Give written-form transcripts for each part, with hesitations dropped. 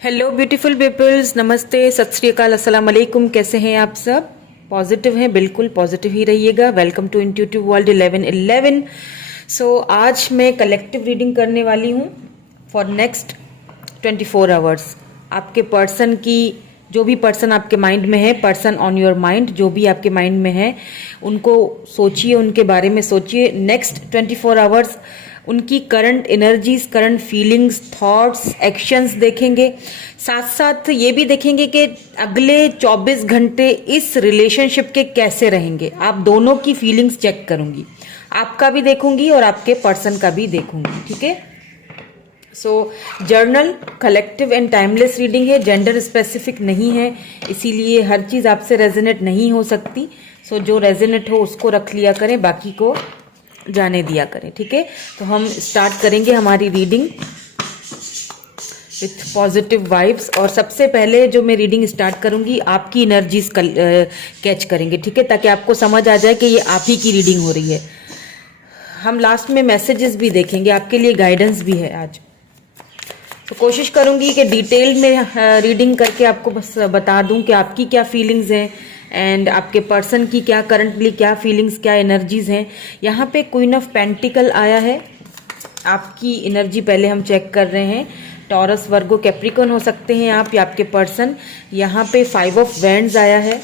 Hello beautiful peoples, नमस्ते, सत श्री अकाल, अस्सलाम वालेकुम। कैसे हैं आप सब? पॉजिटिव हैं? बिल्कुल पॉजिटिव ही रहिएगा। Welcome to intuitive world 1111। आज मैं कलेक्टिव रीडिंग करने वाली हूँ फॉर नेक्स्ट 24 आवर्स। आपके पर्सन की, जो भी पर्सन आपके माइंड में है, पर्सन ऑन योर माइंड, जो भी आपके माइंड में है, उनको सोचिए, उनके बारे में सोचिए। नेक्स्ट 24 आवर्स उनकी current energies, current feelings, thoughts, actions देखेंगे। साथ साथ ये भी देखेंगे कि अगले 24 घंटे इस रिलेशनशिप के कैसे रहेंगे। आप दोनों की फीलिंग्स चेक करूंगी, आपका भी देखूंगी और आपके पर्सन का भी देखूंगी। ठीक है? Journal collective and timeless reading है, जेंडर स्पेसिफिक नहीं है, इसीलिए हर चीज आपसे रेजोनेट नहीं हो सकती। जो रेजोनेट हो उसको रख लिया करें, बाकी को जाने दिया करें। ठीक है? तो हम स्टार्ट करेंगे हमारी रीडिंग विथ पॉजिटिव वाइब्स। और सबसे पहले जो मैं रीडिंग स्टार्ट करूंगी, आपकी एनर्जीज कैच करेंगे। ठीक है? ताकि आपको समझ आ जाए कि ये आप ही की रीडिंग हो रही है। हम लास्ट में मैसेजेस भी देखेंगे, आपके लिए गाइडेंस भी है आज। तो कोशिश करूंगी कि डिटेल में रीडिंग करके आपको बस बता दूं कि आपकी क्या फीलिंग्स हैं एंड आपके पर्सन की क्या करंटली क्या फीलिंग्स, क्या एनर्जीज हैं। यहाँ पे क्वीन ऑफ पेंटिकल आया है। आपकी एनर्जी पहले हम चेक कर रहे हैं। टॉरस, वर्गो, कैप्रिकॉन हो सकते हैं आप या आपके पर्सन। यहाँ पे 5 ऑफ वैंड्स आया है।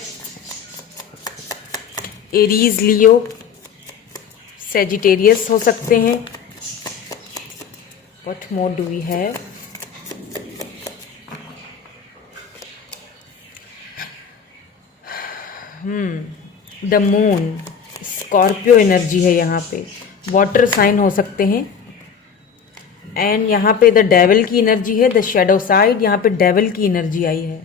एरीज, लियो, सेजिटेरियस हो सकते हैं। What more do we have? The moon, Scorpio energy है यहाँ पे। वाटर साइन हो सकते हैं। एंड यहाँ पे द डेविल की एनर्जी है, द शैडो साइड। यहाँ पे डेविल की एनर्जी आई है।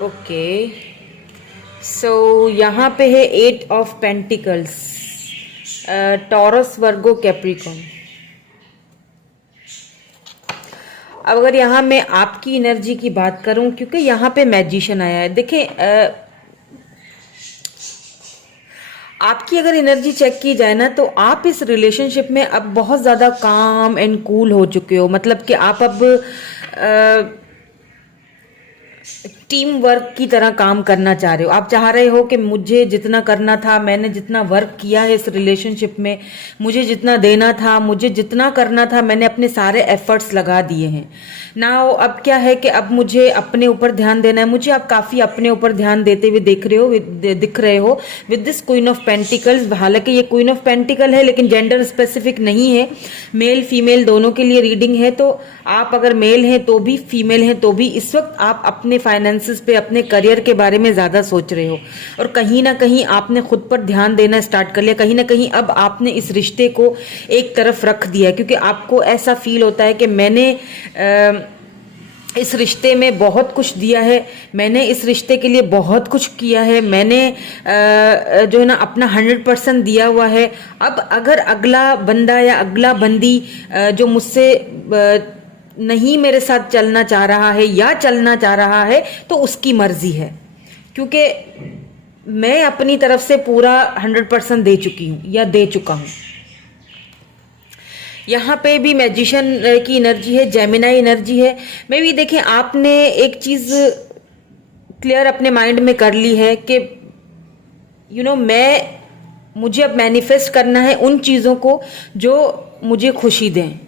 ओके, यहाँ पे है 8 of pentacles, taurus, Virgo, Capricorn. अब अगर यहाँ मैं आपकी एनर्जी की बात करूं, क्योंकि यहाँ पे मैजिशियन आया है। देखें, आपकी अगर एनर्जी चेक की जाए ना, तो आप इस रिलेशनशिप में अब बहुत ज़्यादा काम एंड कूल हो चुके हो। मतलब कि आप अब टीम वर्क की तरह काम करना चाह रहे हो। आप चाह रहे हो कि मुझे जितना करना था, मैंने जितना वर्क किया है इस रिलेशनशिप में, मुझे जितना देना था, मुझे जितना करना था, मैंने अपने सारे एफर्ट्स लगा दिए हैं ना। अब क्या है कि अब मुझे अपने ऊपर ध्यान देना है। मुझे आप काफ़ी अपने ऊपर ध्यान देते हुए दिख रहे हो with this queen of pentacles. हालांकि ये क्वीन ऑफ पेंटिकल है, लेकिन जेंडर स्पेसिफिक नहीं है, मेल फीमेल दोनों के लिए रीडिंग है। तो आप अगर मेल हैं तो भी, फीमेल हैं तो भी, इस वक्त आप अपने फाइनेंसेस पे, अपने करियर के बारे में ज्यादा सोच रहे हो और कहीं ना कहीं आपने खुद पर ध्यान देना स्टार्ट कर लिया। कहीं ना कहीं अब आपने इस रिश्ते को एक तरफ रख दिया, क्योंकि आपको ऐसा फील होता है कि मैंने इस रिश्ते में बहुत कुछ दिया है, मैंने इस रिश्ते के लिए बहुत कुछ किया है, मैंने जो है ना अपना 100% दिया हुआ है। अब अगर अगला बंदा या अगला बंदी जो मुझसे नहीं मेरे साथ चलना चाह रहा है या चलना चाह रहा है, तो उसकी मर्जी है, क्योंकि मैं अपनी तरफ से पूरा 100% दे चुकी हूं या दे चुका हूं। यहाँ पे भी मैजिशियन की एनर्जी है, जेमिनाई एनर्जी है। मे भी देखें, आपने एक चीज क्लियर अपने माइंड में कर ली है कि मुझे अब मैनिफेस्ट करना है उन चीजों को जो मुझे खुशी दें।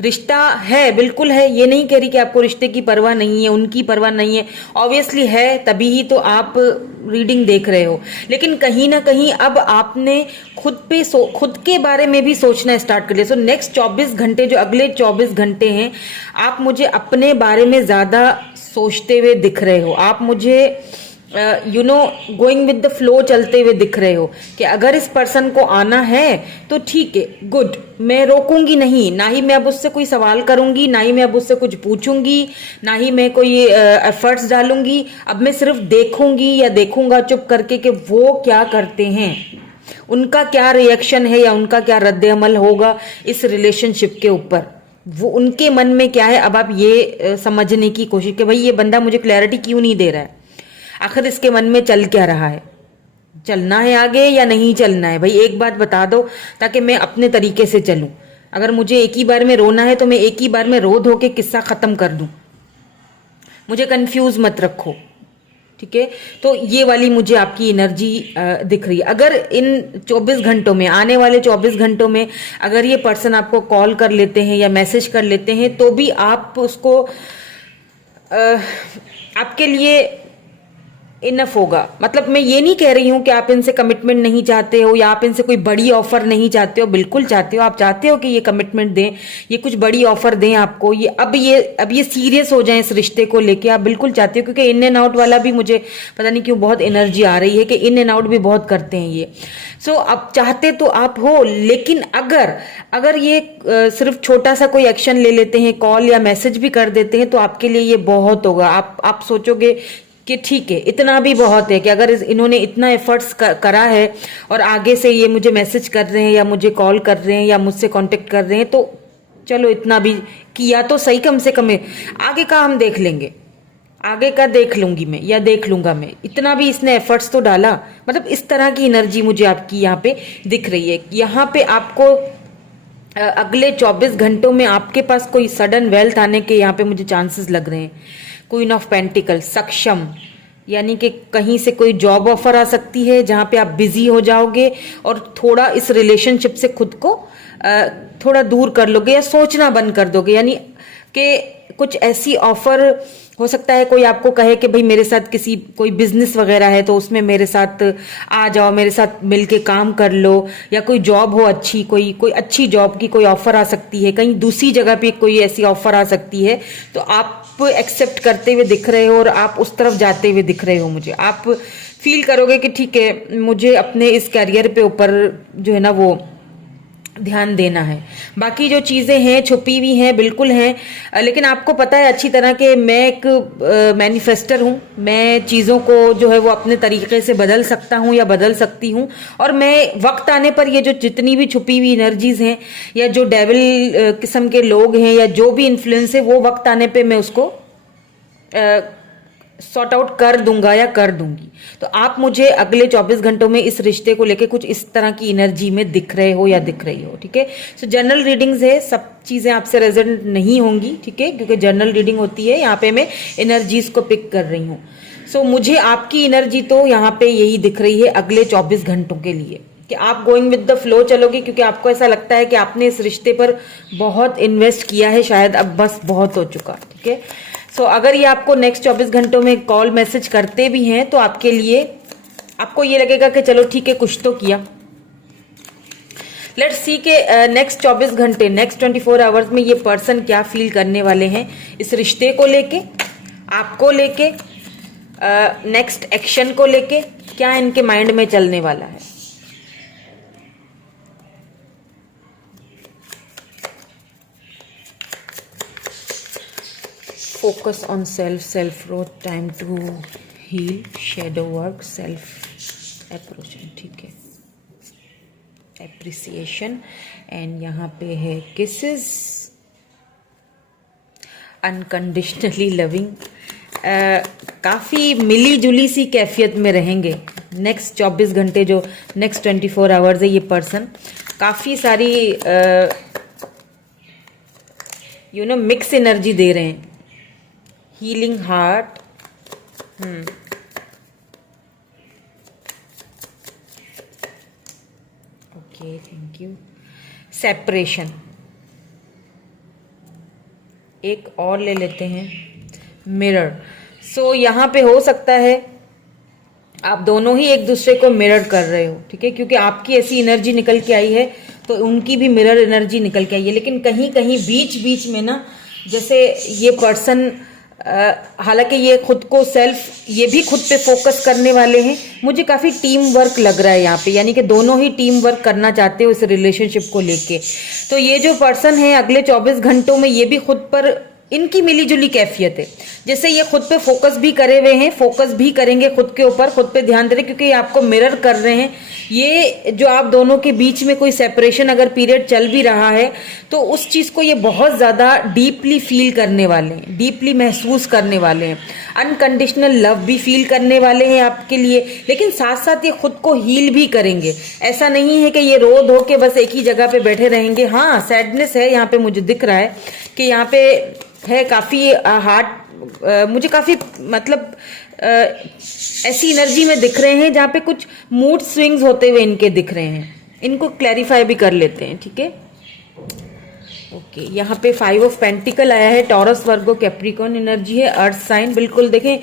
रिश्ता है, बिल्कुल है, ये नहीं कह रही कि आपको रिश्ते की परवाह नहीं है, उनकी परवाह नहीं है। ऑब्वियसली है, तभी ही तो आप रीडिंग देख रहे हो। लेकिन कहीं ना कहीं अब आपने खुद के बारे में भी सोचना स्टार्ट कर लिया। नेक्स्ट 24 घंटे, जो अगले 24 घंटे हैं, आप मुझे अपने बारे में ज्यादा सोचते हुए दिख रहे हो। आप मुझे गोइंग विद द फ्लो चलते हुए दिख रहे हो कि अगर इस पर्सन को आना है तो ठीक है, गुड, मैं रोकूंगी नहीं, ना ही मैं अब उससे कोई सवाल करूंगी, ना ही मैं अब उससे कुछ पूछूंगी, ना ही मैं कोई एफर्ट्स डालूंगी। अब मैं सिर्फ देखूंगी या देखूंगा चुप करके कि वो क्या करते हैं, उनका क्या रिएक्शन है या उनका क्या रद्द अमल होगा इस रिलेशनशिप के ऊपर, वो उनके मन में क्या है। अब आप ये समझने की कोशिश कि भाई ये बंदा मुझे क्लैरिटी क्यों नहीं दे रहा है, आखिर इसके मन में चल क्या रहा है। चलना है आगे या नहीं चलना है? भाई एक बात बता दो ताकि मैं अपने तरीके से चलूं। अगर मुझे एक ही बार में रोना है तो मैं एक ही बार में रो धो के किस्सा खत्म कर दूं। मुझे कंफ्यूज मत रखो, ठीक है? तो ये वाली मुझे आपकी एनर्जी दिख रही है। अगर इन 24 घंटों में, आने वाले 24 घंटों में अगर ये पर्सन आपको कॉल कर लेते हैं या मैसेज कर लेते हैं तो भी आप उसको आपके लिए इनफ होगा। मतलब मैं ये नहीं कह रही हूं कि आप इनसे कमिटमेंट नहीं चाहते हो या आप इनसे कोई बड़ी ऑफर नहीं चाहते हो, बिल्कुल चाहते हो। आप चाहते हो कि ये कमिटमेंट दें, ये कुछ बड़ी ऑफर दें आपको, ये अब ये सीरियस हो जाए इस रिश्ते को लेके, आप बिल्कुल चाहते हो। क्योंकि इन एंड आउट वाला भी मुझे पता नहीं क्यों बहुत एनर्जी आ रही है कि इन एंड आउट भी बहुत करते हैं ये। सो अब चाहते तो आप हो, लेकिन अगर ये सिर्फ छोटा सा कोई एक्शन ले लेते हैं, कॉल या मैसेज भी कर देते हैं, तो आपके लिए ये बहुत होगा। आप सोचोगे कि ठीक है, इतना भी बहुत है कि अगर इन्होंने इतना एफर्ट्स करा है और आगे से ये मुझे मैसेज कर रहे हैं या मुझे कॉल कर रहे हैं या मुझसे कांटेक्ट कर रहे हैं, तो चलो इतना भी किया तो सही, कम से कम आगे का हम देख लेंगे, आगे का देख लूंगी मैं या देख लूंगा मैं, इतना भी इसने एफर्ट्स तो डाला। मतलब इस तरह की एनर्जी मुझे आपकी यहाँ पे दिख रही है। यहाँ पे आपको अगले 24 घंटों में आपके पास कोई सडन वेल्थ आने के यहाँ पे मुझे चांसेस लग रहे हैं। क्वीन ऑफ पेंटिकल, सक्षम, यानी कि कहीं से कोई जॉब ऑफर आ सकती है जहां पे आप बिजी हो जाओगे और थोड़ा इस रिलेशनशिप से खुद को थोड़ा दूर कर लोगे या सोचना बंद कर दोगे। यानी कि कुछ ऐसी ऑफर हो सकता है, कोई आपको कहे कि भाई मेरे साथ कोई बिजनेस वगैरह है तो उसमें मेरे साथ आ जाओ, मेरे साथ मिलके काम कर लो, या कोई जॉब हो अच्छी, कोई अच्छी जॉब की कोई ऑफर आ सकती है, कहीं दूसरी जगह पे कोई ऐसी ऑफर आ सकती है, तो आप एक्सेप्ट करते हुए दिख रहे हो और आप उस तरफ जाते हुए दिख रहे हो। मुझे आप फील करोगे कि ठीक है, मुझे अपने इस कैरियर पे ऊपर जो है ना वो ध्यान देना है। बाकी जो चीजें हैं छुपी हुई हैं, बिल्कुल हैं, लेकिन आपको पता है अच्छी तरह के मैं एक मैनिफेस्टर हूं। मैं चीजों को जो है वो अपने तरीके से बदल सकता हूं या बदल सकती हूं, और मैं वक्त आने पर ये जो जितनी भी छुपी हुई एनर्जीज हैं या जो डेविल किस्म के लोग हैं या जो भी इन्फ्लुएंस है, वो वक्त आने पर मैं उसको सॉर्ट आउट कर दूंगा या कर दूंगी। तो आप मुझे अगले 24 घंटों में इस रिश्ते को लेके कुछ इस तरह की एनर्जी में दिख रहे हो या दिख रही हो, ठीक है? सो जनरल रीडिंग्स है, सब चीजें आपसे रेजोनेट नहीं होंगी, ठीक है? क्योंकि जनरल रीडिंग होती है, यहाँ पे मैं एनर्जीज को पिक कर रही हूँ। सो मुझे आपकी एनर्जी तो यहाँ पे यही दिख रही है अगले 24 घंटों के लिए कि आप गोइंग विद द फ्लो चलोगे, क्योंकि आपको ऐसा लगता है कि आपने इस रिश्ते पर बहुत इन्वेस्ट किया है, शायद अब बस बहुत हो चुका, ठीक है? सो अगर ये आपको नेक्स्ट 24 घंटों में कॉल मैसेज करते भी हैं तो आपके लिए, आपको ये लगेगा कि चलो ठीक है, कुछ तो किया। लेट्स सी के नेक्स्ट 24 घंटे, नेक्स्ट 24 आवर्स में ये पर्सन क्या फील करने वाले हैं इस रिश्ते को लेके, आपको लेके, नेक्स्ट एक्शन को लेके, क्या इनके माइंड में चलने वाला है। Focus on self growth, time to heal, shadow work, self approach, ठीक है? Appreciation, and यहाँ पे है kisses, unconditionally loving, काफ़ी मिली जुली सी कैफियत में रहेंगे नेक्स्ट 24 घंटे, जो नेक्स्ट 24 आवर्स है। ये पर्सन काफ़ी सारी मिक्स एनर्जी दे रहे हैं। Healing heart, okay, thank you. Separation, एक और ले लेते हैं, मिरर। सो यहाँ पे हो सकता है आप दोनों ही एक दूसरे को मिरर कर रहे हो, ठीक है? क्योंकि आपकी ऐसी एनर्जी निकल के आई है तो उनकी भी मिरर एनर्जी निकल के आई है। लेकिन कहीं कहीं बीच बीच में ना, जैसे ये पर्सन, हालांकि ये खुद को ये भी खुद पे फोकस करने वाले हैं, मुझे काफ़ी टीम वर्क लग रहा है यहाँ पे, यानी कि दोनों ही टीम वर्क करना चाहते हो इस रिलेशनशिप को लेके। तो ये जो पर्सन है अगले 24 घंटों में ये भी खुद पर इनकी मिलीजुली कैफियत है। जैसे ये खुद पे फोकस भी करे हुए हैं, फोकस भी करेंगे खुद के ऊपर, खुद पे ध्यान दे रहे हैं, क्योंकि ये आपको मिरर कर रहे हैं। ये जो आप दोनों के बीच में कोई सेपरेशन अगर पीरियड चल भी रहा है तो उस चीज को ये बहुत ज्यादा डीपली फील करने वाले हैं, डीपली महसूस करने वाले हैं, अनकंडीशनल लव भी फील करने वाले हैं आपके लिए। लेकिन साथ साथ ये खुद को हील भी करेंगे। ऐसा नहीं है कि ये रो धो के बस एक ही जगह पे बैठे रहेंगे। हाँ, सैडनेस है यहाँ पे, मुझे दिख रहा है कि यहाँ पे है काफी हार्ट, मुझे काफी मतलब ऐसी एनर्जी में दिख रहे हैं जहाँ पे कुछ मूड स्विंग्स होते हुए इनके दिख रहे हैं। इनको क्लैरिफाई भी कर लेते हैं, ठीक है। ओके, यहाँ पे 5 ऑफ पेंटिकल आया है, टॉरस, वर्गो, कैप्रिकॉर्न एनर्जी है, अर्थ साइन। बिल्कुल देखें,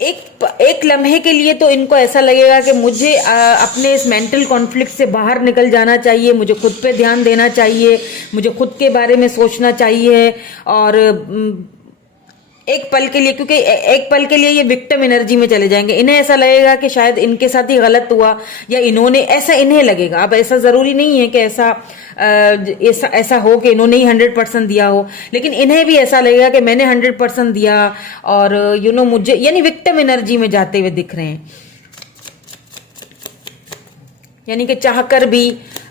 एक लम्हे के लिए तो इनको ऐसा लगेगा कि मुझे अपने इस मेंटल कॉन्फ्लिक्ट से बाहर निकल जाना चाहिए, मुझे खुद पे ध्यान देना चाहिए, मुझे खुद के बारे में सोचना चाहिए। और एक पल के लिए, क्योंकि एक पल के लिए ये विक्टिम एनर्जी में चले जाएंगे। इन्हें ऐसा लगेगा कि शायद इनके साथ ही गलत हुआ या इन्होंने, ऐसा इन्हें लगेगा। अब ऐसा जरूरी नहीं है कि ऐसा हो कि इन्होंने ही 100% दिया हो, लेकिन इन्हें भी ऐसा लगेगा कि मैंने 100% दिया और मुझे, यानी विक्टिम एनर्जी में जाते हुए दिख रहे हैं। यानी कि चाहकर भी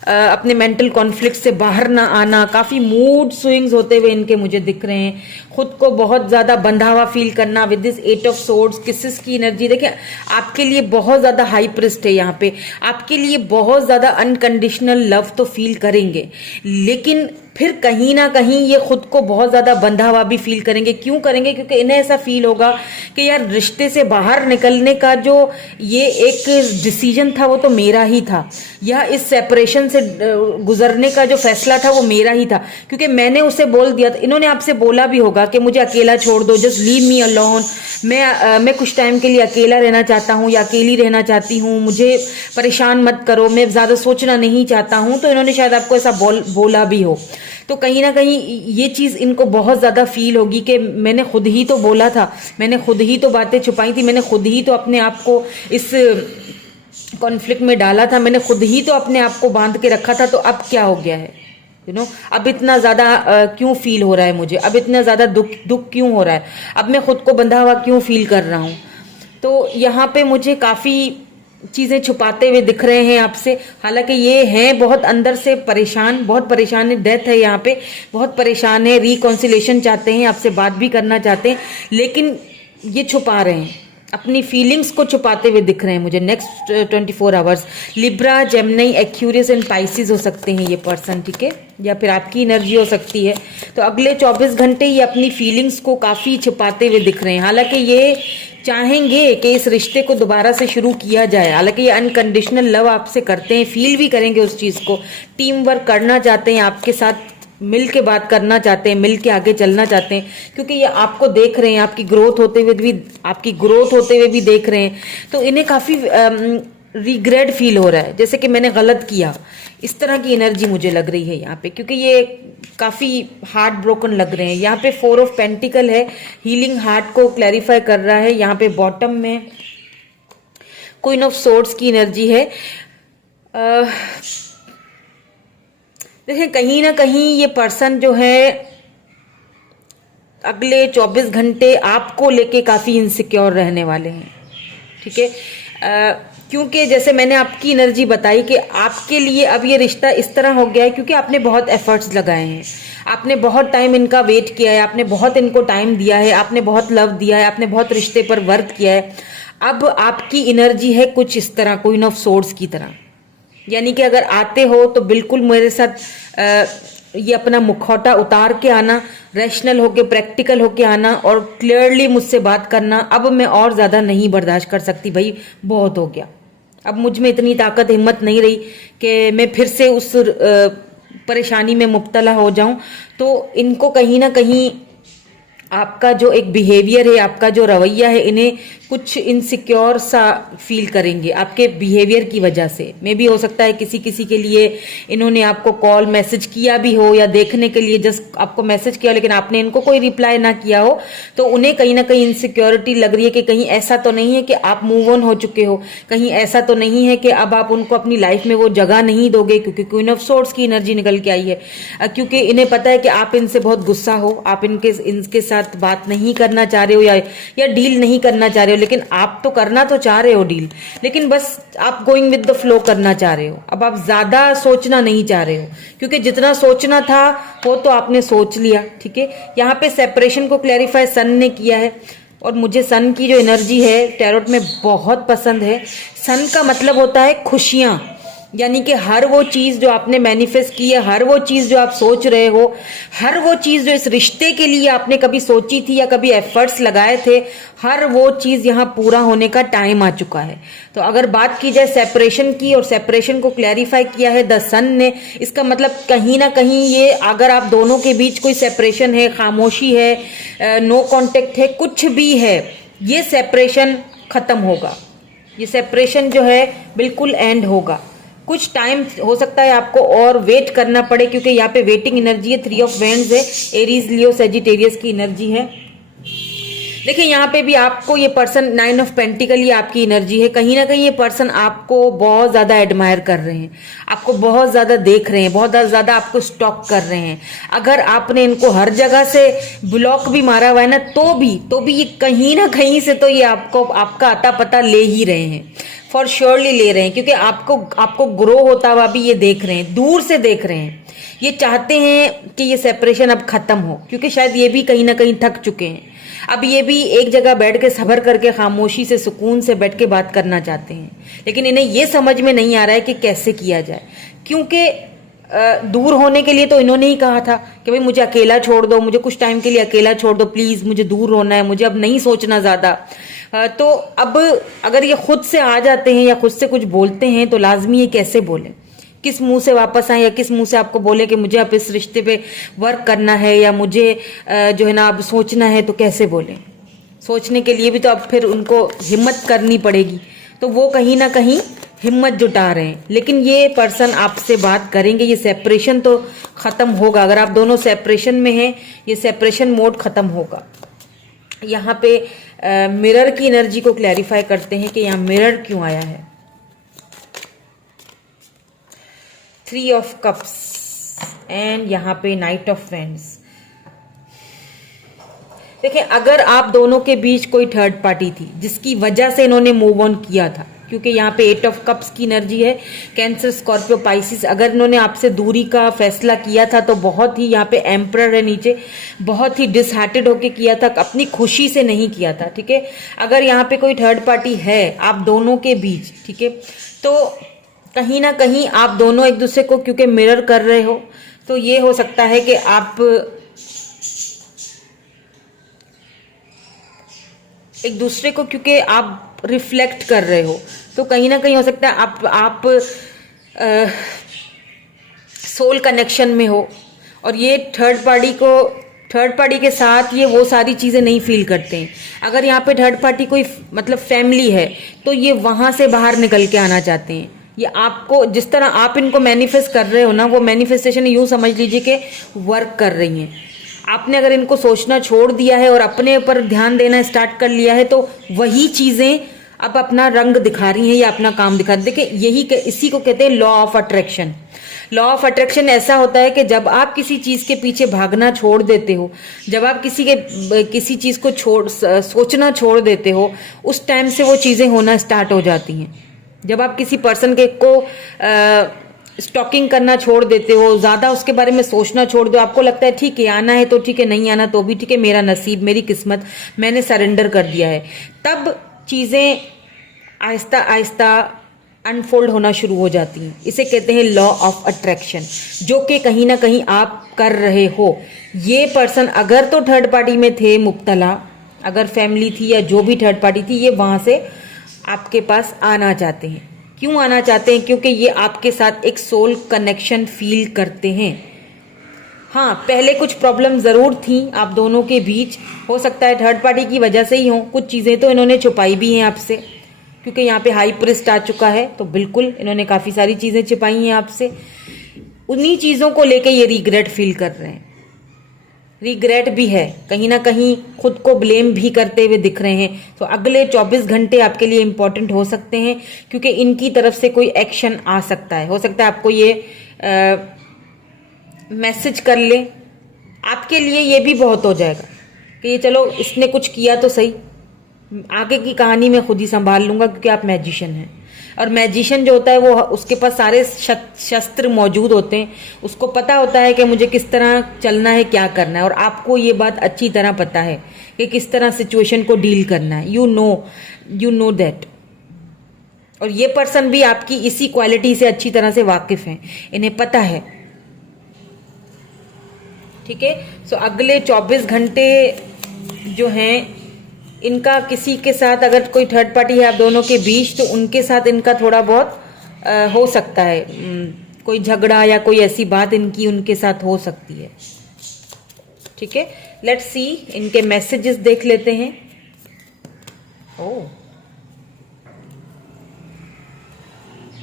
अपने मेंटल कॉन्फ्लिक्ट से बाहर ना आना, काफी मूड स्विंग्स होते हुए इनके मुझे दिख रहे हैं। खुद को बहुत ज्यादा बंधा हुआ फील करना विद दिस 8 ऑफ सोर्ड्स। किसिस की एनर्जी देखिए, आपके लिए बहुत ज्यादा हाई प्रिस्ट है यहाँ पे, आपके लिए बहुत ज्यादा अनकंडीशनल लव तो फील करेंगे, लेकिन फिर कहीं ना कहीं ये खुद को बहुत ज्यादा बंधा हुआ भी फील करेंगे। क्यों करेंगे? क्योंकि इन्हें ऐसा फील होगा कि यार रिश्ते से बाहर निकलने का जो ये एक डिसीजन था वो तो मेरा ही था, या इस सेपरेशन से गुजरने का जो फैसला था वो मेरा ही था, क्योंकि मैंने उसे बोल दिया था। इन्होंने आपसे बोला भी होगा कि मुझे अकेला छोड़ दो, जस्ट लीव मी अलोन, मैं कुछ टाइम के लिए अकेला रहना चाहता हूँ या अकेली रहना चाहती हूँ, मुझे परेशान मत करो, मैं ज्यादा सोचना नहीं चाहता हूँ। तो इन्होंने शायद आपको ऐसा बोला भी हो। तो कहीं ना कहीं ये चीज इनको बहुत ज्यादा फील होगी कि मैंने खुद ही तो बोला था, मैंने खुद ही तो बातें छुपाई थी, मैंने खुद ही तो अपने आप को इस कॉन्फ्लिक्ट में डाला था, मैंने खुद ही तो अपने आप को बांध के रखा था। तो अब क्या हो गया है? अब इतना ज्यादा क्यों फील हो रहा है मुझे? अब इतना ज्यादा दुख क्यों हो रहा है? अब मैं खुद को बंधा हुआ क्यों फील कर रहा हूं? तो यहाँ पे मुझे काफी चीजें छुपाते हुए दिख रहे हैं आपसे। हालांकि ये हैं बहुत अंदर से परेशान, बहुत परेशान है, डेथ है यहाँ पे, बहुत परेशान है, रिकॉन्सिलेशन चाहते हैं, आपसे बात भी करना चाहते हैं, लेकिन ये छुपा रहे हैं, अपनी फीलिंग्स को छुपाते हुए दिख रहे हैं मुझे। Next 24 hours Libra, Gemini, Aquarius and Pisces हो सकते हैं ये पर्सन, ठीक है, या फिर आपकी एनर्जी हो सकती है। तो अगले 24 घंटे ये अपनी फीलिंग्स को काफी छुपाते हुए दिख रहे हैं। हालांकि ये चाहेंगे कि इस रिश्ते को दोबारा से शुरू किया जाए, हालांकि ये अनकंडीशनल लव आपसे करते हैं, फील भी करेंगे उस चीज को, टीम वर्क करना चाहते हैं, आपके साथ मिल के बात करना चाहते हैं, मिल के आगे चलना चाहते हैं, क्योंकि ये आपको देख रहे हैं, आपकी ग्रोथ होते हुए भी देख रहे हैं। तो इन्हें काफी रिग्रेट फील हो रहा है, जैसे कि मैंने गलत किया, इस तरह की एनर्जी मुझे लग रही है यहाँ पे, क्योंकि ये काफी हार्ट ब्रोकन लग रहे हैं। यहाँ पे 4 ऑफ पेंटिकल है, हीलिंग हार्ट को क्लैरिफाई कर रहा है। यहाँ पे बॉटम में क्वीन ऑफ सोर्ड्स की एनर्जी है। देखिए, कहीं ना कहीं ये पर्सन जो है अगले 24 घंटे आपको लेके काफी इनसिक्योर रहने वाले हैं, ठीक है। क्योंकि जैसे मैंने आपकी एनर्जी बताई कि आपके लिए अब ये रिश्ता इस तरह हो गया है क्योंकि आपने बहुत एफर्ट्स लगाए हैं, आपने बहुत टाइम इनका वेट किया है, आपने बहुत इनको टाइम दिया है, आपने बहुत लव दिया है, आपने बहुत रिश्ते पर वर्क किया है। अब आपकी एनर्जी है कुछ इस तरह, क्वीन ऑफ सोर्ड्स की तरह, यानी कि अगर आते हो तो बिल्कुल मेरे साथ ये अपना मुखौटा उतार के आना, रैशनल होके, प्रैक्टिकल होके आना और क्लियरली मुझसे बात करना। अब मैं और ज्यादा नहीं बर्दाश्त कर सकती भाई, बहुत हो गया, अब मुझ में इतनी ताकत हिम्मत नहीं रही कि मैं फिर से उस परेशानी में मुब्तला हो जाऊं। तो इनको कहीं ना कहीं आपका जो एक बिहेवियर है, आपका जो रवैया है, इन्हें कुछ इनसिक्योर सा फील करेंगे आपके बिहेवियर की वजह से। मे भी हो सकता है किसी किसी के लिए इन्होंने आपको कॉल मैसेज किया भी हो, या देखने के लिए जस्ट आपको मैसेज किया लेकिन आपने इनको कोई रिप्लाई ना किया हो, तो उन्हें कहीं ना कहीं इनसिक्योरिटी लग रही है कि कहीं ऐसा तो नहीं है कि आप मूव ऑन हो चुके हो, कहीं ऐसा तो नहीं है कि अब आप उनको अपनी लाइफ में वो जगह नहीं दोगे, क्योंकि क्वीन ऑफ सोर्ड्स की एनर्जी निकल के आई है। क्योंकि इन्हें पता है कि आप इनसे बहुत गुस्सा हो, आप इनके साथ बात नहीं करना चाह रहे हो, या डील नहीं करना चाह रहे हो, लेकिन आप तो करना तो चाह रहे हो डील, लेकिन बस आप गोइंग विद द फ्लो करना चाह रहे हो। अब आप ज्यादा सोचना नहीं चाह रहे हो, क्योंकि जितना सोचना था वो तो आपने सोच लिया। ठीक है, यहाँ पे सेपरेशन को क्लैरिफाई सन ने किया है, और मुझे सन की जो एनर्जी है टैरोट में बहुत पसंद है। सन का मतलब होता है खुशियां, यानी कि हर वो चीज जो आपने मैनिफेस्ट की है, हर वो चीज जो आप सोच रहे हो, हर वो चीज जो इस रिश्ते के लिए आपने कभी सोची थी या कभी एफर्ट्स लगाए थे, हर वो चीज यहाँ पूरा होने का टाइम आ चुका है। तो अगर बात की जाए सेपरेशन की, और सेपरेशन को क्लैरिफाई किया है द सन ने, इसका मतलब कहीं ना कहीं ये, अगर आप दोनों के बीच कोई सेपरेशन है, खामोशी है, नो कांटेक्ट है, कुछ भी है, ये सेपरेशन खत्म होगा। ये सेपरेशन जो है बिल्कुल एंड होगा। कुछ टाइम हो सकता है आपको और वेट करना पड़े, क्योंकि यहाँ पे वेटिंग एनर्जी है, 3 ऑफ वेंड्स है, एरीज लियो सेजिटेरियस की एनर्जी है। देखिए यहाँ पे भी आपको ये पर्सन 9 ऑफ पेंटिकल, ये आपकी एनर्जी है। कहीं ना कहीं ये पर्सन आपको बहुत ज्यादा एडमायर कर रहे हैं, आपको बहुत ज्यादा देख रहे हैं, बहुत ज्यादा आपको स्टॉक कर रहे हैं। अगर आपने इनको हर जगह से ब्लॉक भी मारा हुआ है ना, तो भी ये कहीं ना कहीं से तो ये आपका अता पता ले ही रहे हैं, फॉर श्योरली ले रहे हैं, क्योंकि आपको ग्रो होता हुआ भी ये देख रहे हैं, दूर से देख रहे हैं। ये चाहते हैं कि ये सेपरेशन अब खत्म हो, क्योंकि शायद ये भी कहीं ना कहीं थक चुके हैं। अब ये भी एक जगह बैठ के सब्र करके खामोशी से, सुकून से बैठ के बात करना चाहते हैं, लेकिन इन्हें ये समझ में नहीं आ रहा है कि कैसे किया जाए। क्योंकि दूर होने के लिए तो इन्होंने ही कहा था कि भाई मुझे अकेला छोड़ दो, मुझे कुछ टाइम के लिए अकेला छोड़ दो प्लीज, मुझे दूर होना है, मुझे अब नहीं सोचना ज्यादा। तो अब अगर ये खुद से आ जाते हैं या खुद से कुछ बोलते हैं, तो लाजमी ये कैसे बोले, किस मुंह से वापस आए, या किस मुंह से आपको बोले कि मुझे अब इस रिश्ते पे वर्क करना है, या मुझे जो है ना अब सोचना है, तो कैसे बोले। सोचने के लिए भी तो अब फिर उनको हिम्मत करनी पड़ेगी, तो वो कहीं ना कहीं हिम्मत जुटा रहे हैं। लेकिन ये पर्सन आपसे बात करेंगे, ये सेपरेशन तो खत्म होगा। अगर आप दोनों सेपरेशन में हैं, ये सेपरेशन मोड खत्म होगा। यहाँ पे मिरर की एनर्जी को क्लैरिफाई करते हैं कि यहाँ मिरर क्यों आया है। 3 ऑफ कप्स एंड यहाँ पे नाइट ऑफ वेंड्स। देखिए, अगर आप दोनों के बीच कोई थर्ड पार्टी थी जिसकी वजह से इन्होंने मूव ऑन किया था, क्योंकि यहाँ पे 8 ऑफ कप्स की एनर्जी है, कैंसर, स्कॉर्पियो, पाइसिस, अगर इन्होंने आपसे दूरी का फैसला किया था तो बहुत ही, यहाँ पे एम्परर है नीचे, बहुत ही डिसहार्टेड होके किया था, अपनी खुशी से नहीं किया था। ठीक है, अगर यहाँ पे कोई थर्ड पार्टी है आप दोनों के बीच, ठीक है, तो कहीं ना कहीं आप दोनों एक दूसरे को क्योंकि मिरर कर रहे हो, तो ये हो सकता है कि आप एक दूसरे को, क्योंकि आप रिफ्लेक्ट कर रहे हो, तो कहीं ना कहीं हो सकता है आप सोल कनेक्शन में हो, और ये थर्ड पार्टी के साथ ये वो सारी चीजें नहीं फील करते हैं। अगर यहाँ पे थर्ड पार्टी कोई मतलब फैमिली है, तो ये वहां से बाहर निकल के आना चाहते हैं। ये आपको, जिस तरह आप इनको मैनिफेस्ट कर रहे हो ना, वो मैनिफेस्टेशन यूं समझ लीजिए कि वर्क कर रही हैं। आपने अगर इनको सोचना छोड़ दिया है और अपने ऊपर ध्यान देना स्टार्ट कर लिया है, तो वही चीजें अब अपना रंग दिखा रही हैं या अपना काम दिखा रही हैं। देखिए, इसी को कहते हैं law of attraction. Law of attraction ऐसा होता है कि जब आप किसी चीज के पीछे भागना छोड़ देते हो, जब आप किसी चीज को सोचना छोड़ देते हो, उस टाइम से वो चीजें होना स्टार्ट हो जाती हैं। जब आप किसी पर्सन को स्टॉकिंग करना छोड़ देते हो, ज्यादा उसके बारे में सोचना छोड़ दो, आपको लगता है ठीक है, आना है तो ठीक है, नहीं आना तो भी ठीक है, मेरा नसीब, मेरी किस्मत, मैंने सरेंडर कर दिया है, तब चीजें आहिस्ता आहिस्ता अनफोल्ड होना शुरू हो जाती हैं। इसे कहते हैं लॉ ऑफ अट्रैक्शन, जो कि कहीं ना कहीं आप कर रहे हो। ये पर्सन अगर तो थर्ड पार्टी में थे मुब्तला, अगर फैमिली थी या जो भी थर्ड पार्टी थी, ये वहां से आपके पास आना चाहते हैं। क्यों आना चाहते हैं? क्योंकि ये आपके साथ एक सोल कनेक्शन फील करते हैं। हाँ, पहले कुछ प्रॉब्लम ज़रूर थी आप दोनों के बीच, हो सकता है थर्ड पार्टी की वजह से ही हो। कुछ चीज़ें तो इन्होंने छुपाई भी हैं आपसे, क्योंकि यहाँ पे हाई प्रिस्ट आ चुका है, तो बिल्कुल इन्होंने काफ़ी सारी चीज़ें छिपाई हैं आपसे। उन्हीं चीज़ों को लेके ये रिग्रेट फील कर रहे हैं। रिग्रेट भी है, कहीं ना कहीं खुद को ब्लेम भी करते हुए दिख रहे हैं। तो अगले 24 घंटे आपके लिए इंपॉर्टेंट हो सकते हैं, क्योंकि इनकी तरफ से कोई एक्शन आ सकता है। हो सकता है आपको ये मैसेज कर ले, आपके लिए ये भी बहुत हो जाएगा कि ये चलो इसने कुछ किया तो सही, आगे की कहानी मैं खुद ही संभाल लूंगा, क्योंकि आप मैजिशियन हैं। और मैजिशियन जो होता है वो उसके पास सारे शस्त्र मौजूद होते हैं, उसको पता होता है कि मुझे किस तरह चलना है, क्या करना है। और आपको ये बात अच्छी तरह पता है कि किस तरह सिचुएशन को डील करना है। You know that. और ये पर्सन भी आपकी इसी क्वालिटी से अच्छी तरह से वाकिफ हैं, इन्हें पता है। ठीक है, सो अगले 24 घंटे जो हैं इनका किसी के साथ, अगर कोई थर्ड पार्टी है आप दोनों के बीच, तो उनके साथ इनका थोड़ा बहुत हो सकता है कोई झगड़ा या कोई ऐसी बात इनकी उनके साथ हो सकती है। ठीक है, लेट्स सी इनके मैसेजेस देख लेते हैं। Oh,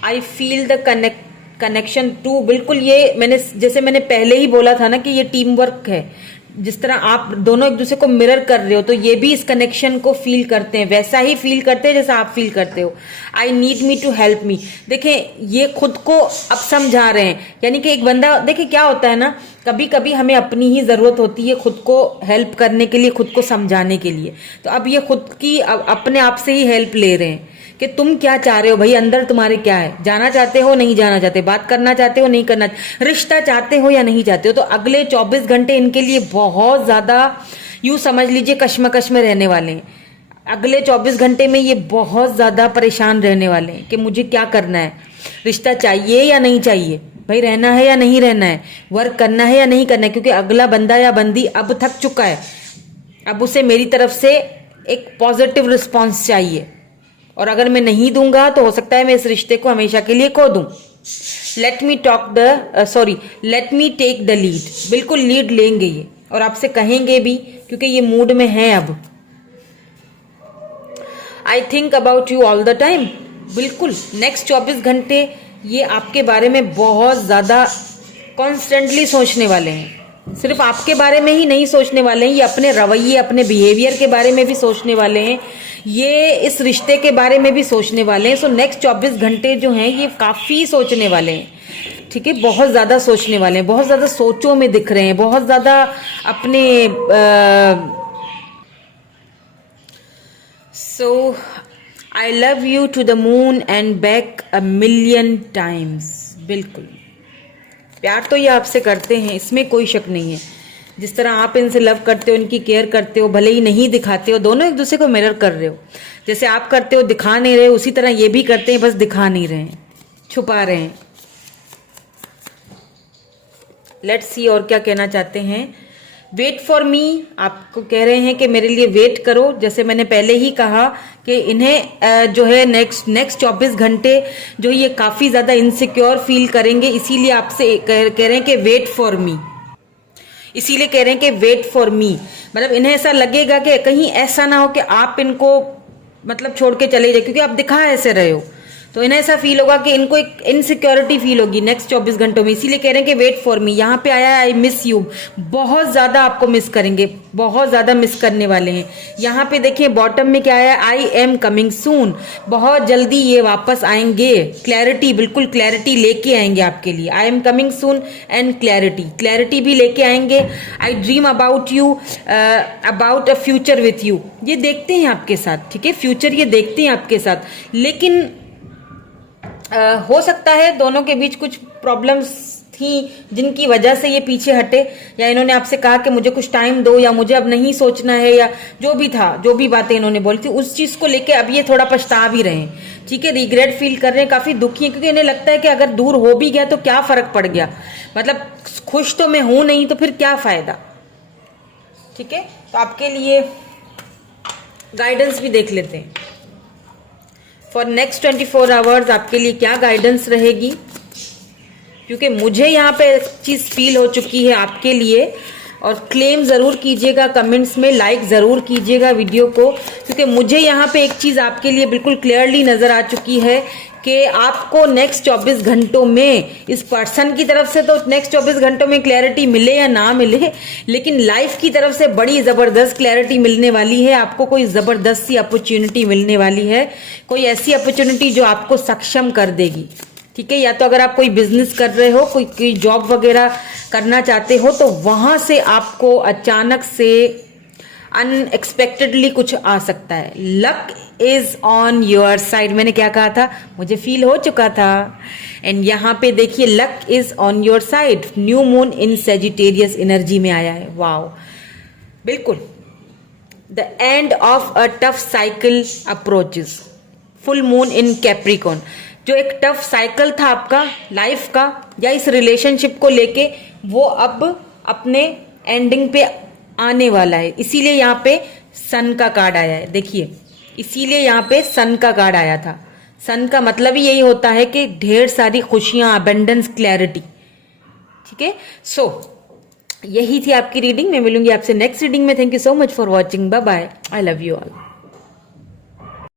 I feel the connection too. बिल्कुल, ये जैसे मैंने पहले ही बोला था ना कि ये टीम वर्क है। जिस तरह आप दोनों एक दूसरे को मिरर कर रहे हो, तो ये भी इस कनेक्शन को फील करते हैं, वैसा ही फील करते हैं जैसा आप फील करते हो। I need me to help me. देखें, ये खुद को अब समझा रहे हैं, यानी कि एक बंदा, देखिए क्या होता है ना, कभी कभी हमें अपनी ही जरूरत होती है खुद को हेल्प करने के लिए, खुद को समझाने के लिए। तो अब ये खुद की अपने आप से ही हेल्प ले रहे हैं कि तुम क्या चाह रहे हो भाई, अंदर तुम्हारे क्या है, जाना चाहते हो नहीं जाना चाहते, बात करना चाहते हो नहीं करना, रिश्ता चाहते हो या नहीं चाहते हो। तो अगले 24 घंटे इनके लिए बहुत ज्यादा, यूं समझ लीजिए, कश्मकश में रहने वाले हैं। अगले 24 घंटे में ये बहुत ज्यादा परेशान रहने वाले हैं कि मुझे क्या करना है, रिश्ता चाहिए या नहीं चाहिए, भाई रहना है या नहीं रहना है, वर्क करना है या नहीं करना है। क्योंकि अगला बंदा या बंदी अब थक चुका है, अब उसे मेरी तरफ से एक पॉजिटिव रिस्पॉन्स चाहिए, और अगर मैं नहीं दूंगा तो हो सकता है मैं इस रिश्ते को हमेशा के लिए खो दूं। Let me take the lead. बिल्कुल लीड लेंगे ये, और आपसे कहेंगे भी, क्योंकि ये मूड में है अब। I think about you all the time. बिल्कुल नेक्स्ट 24 घंटे ये आपके बारे में बहुत ज्यादा कॉन्स्टेंटली सोचने वाले हैं। सिर्फ आपके बारे में ही नहीं सोचने वाले हैं, ये अपने रवैये, अपने बिहेवियर के बारे में भी सोचने वाले हैं, ये इस रिश्ते के बारे में भी सोचने वाले हैं। सो नेक्स्ट 24 घंटे जो हैं ये काफी सोचने वाले हैं। ठीक है, बहुत ज्यादा सोचने वाले हैं, बहुत ज्यादा सोचों में दिख रहे हैं, बहुत ज्यादा अपने so I love you to the moon and back a million times. बिल्कुल प्यार तो ये आपसे करते हैं, इसमें कोई शक नहीं है। जिस तरह आप इनसे लव करते हो, इनकी केयर करते हो, भले ही नहीं दिखाते हो, दोनों एक दूसरे को मिरर कर रहे हो। जैसे आप करते हो दिखा नहीं रहे, उसी तरह ये भी करते हैं, बस दिखा नहीं रहे हैं, छुपा रहे हैं। लेट्स सी और क्या कहना चाहते हैं। वेट फॉर मी, आपको कह रहे हैं कि मेरे लिए वेट करो। जैसे मैंने पहले ही कहा कि इन्हें जो है नेक्स्ट 24 घंटे जो ये काफी ज्यादा इनसिक्योर फील करेंगे, इसीलिए आपसे कह रहे हैं कि वेट फॉर मी। इसीलिए कह रहे हैं कि वेट फॉर मी, मतलब इन्हें ऐसा लगेगा कि कहीं ऐसा ना हो कि आप इनको मतलब छोड़ के चले जाए, क्योंकि आप दिखा ऐसे रहे हो, तो इन्हें ऐसा फील होगा कि इनको एक इनसिक्योरिटी फील होगी नेक्स्ट 24 घंटों में। इसीलिए कह रहे हैं कि वेट फॉर मी। यहाँ पे आया है आई मिस यू, बहुत ज्यादा आपको मिस करेंगे, बहुत ज्यादा मिस करने वाले हैं। यहाँ पे देखिए बॉटम में क्या आया, आई एम कमिंग सून, बहुत जल्दी ये वापस आएंगे। क्लैरिटी, बिल्कुल क्लैरिटी लेके आएंगे आपके लिए। I am coming soon and clarity भी लेके आएंगे। आई dream about you, about a future with you, ये देखते हैं आपके साथ। ठीक है, फ्यूचर ये देखते हैं आपके साथ, लेकिन हो सकता है दोनों के बीच कुछ प्रॉब्लम्स थी जिनकी वजह से ये पीछे हटे, या इन्होंने आपसे कहा कि मुझे कुछ टाइम दो, या मुझे अब नहीं सोचना है, या जो भी था, जो भी बातें इन्होंने बोली थी उस चीज को लेके अब ये थोड़ा पछता भी रहे हैं। ठीक है, रिग्रेट फील कर रहे हैं, काफी दुखी हैं, क्योंकि इन्हें लगता है कि अगर दूर हो भी गया तो क्या फर्क पड़ गया, मतलब खुश तो मैं हूं नहीं, तो फिर क्या फायदा। ठीक है, तो आपके लिए गाइडेंस भी देख लेते हैं। फॉर नेक्स्ट 24 आवर्स आपके लिए क्या गाइडेंस रहेगी, क्योंकि मुझे यहाँ पे चीज फील हो चुकी है आपके लिए। और क्लेम जरूर कीजिएगा कमेंट्स में, लाइक जरूर कीजिएगा वीडियो को, क्योंकि मुझे यहाँ पे एक चीज आपके लिए बिल्कुल क्लियरली नजर आ चुकी है कि आपको नेक्स्ट 24 घंटों में इस पर्सन की तरफ से तो नेक्स्ट 24 घंटों में क्लैरिटी मिले या ना मिले, लेकिन लाइफ की तरफ से बड़ी जबरदस्त क्लैरिटी मिलने वाली है। आपको कोई जबरदस्त सी अपॉर्चुनिटी मिलने वाली है, कोई ऐसी अपॉर्चुनिटी जो आपको सक्षम कर देगी। ठीक है, या तो अगर आप कोई बिजनेस कर रहे हो, कोई जॉब वगैरह करना चाहते हो, तो वहां से आपको अचानक से अनएक्सपेक्टेडली कुछ आ सकता है। Luck is on your side, मैंने क्या कहा था, मुझे फील हो चुका था। एंड यहाँ पे देखिए luck is on your side, new moon in Sagittarius energy में आया है। वाओ, बिल्कुल the end of a tough cycle approaches, full moon in Capricorn. जो एक टफ साइकिल था आपका लाइफ का या इस रिलेशनशिप को लेके, वो अब अपने एंडिंग पे आने वाला है। इसीलिए यहाँ पे सन का कार्ड आया है। देखिए, इसीलिए यहाँ पे सन का कार्ड आया था। सन का मतलब ही यही होता है कि ढेर सारी खुशियां, अबेंडेंस, क्लैरिटी। ठीक है, सो यही थी आपकी रीडिंग। मैं मिलूंगी आपसे नेक्स्ट रीडिंग में। Thank you so much for watching. Bye bye, I love you all.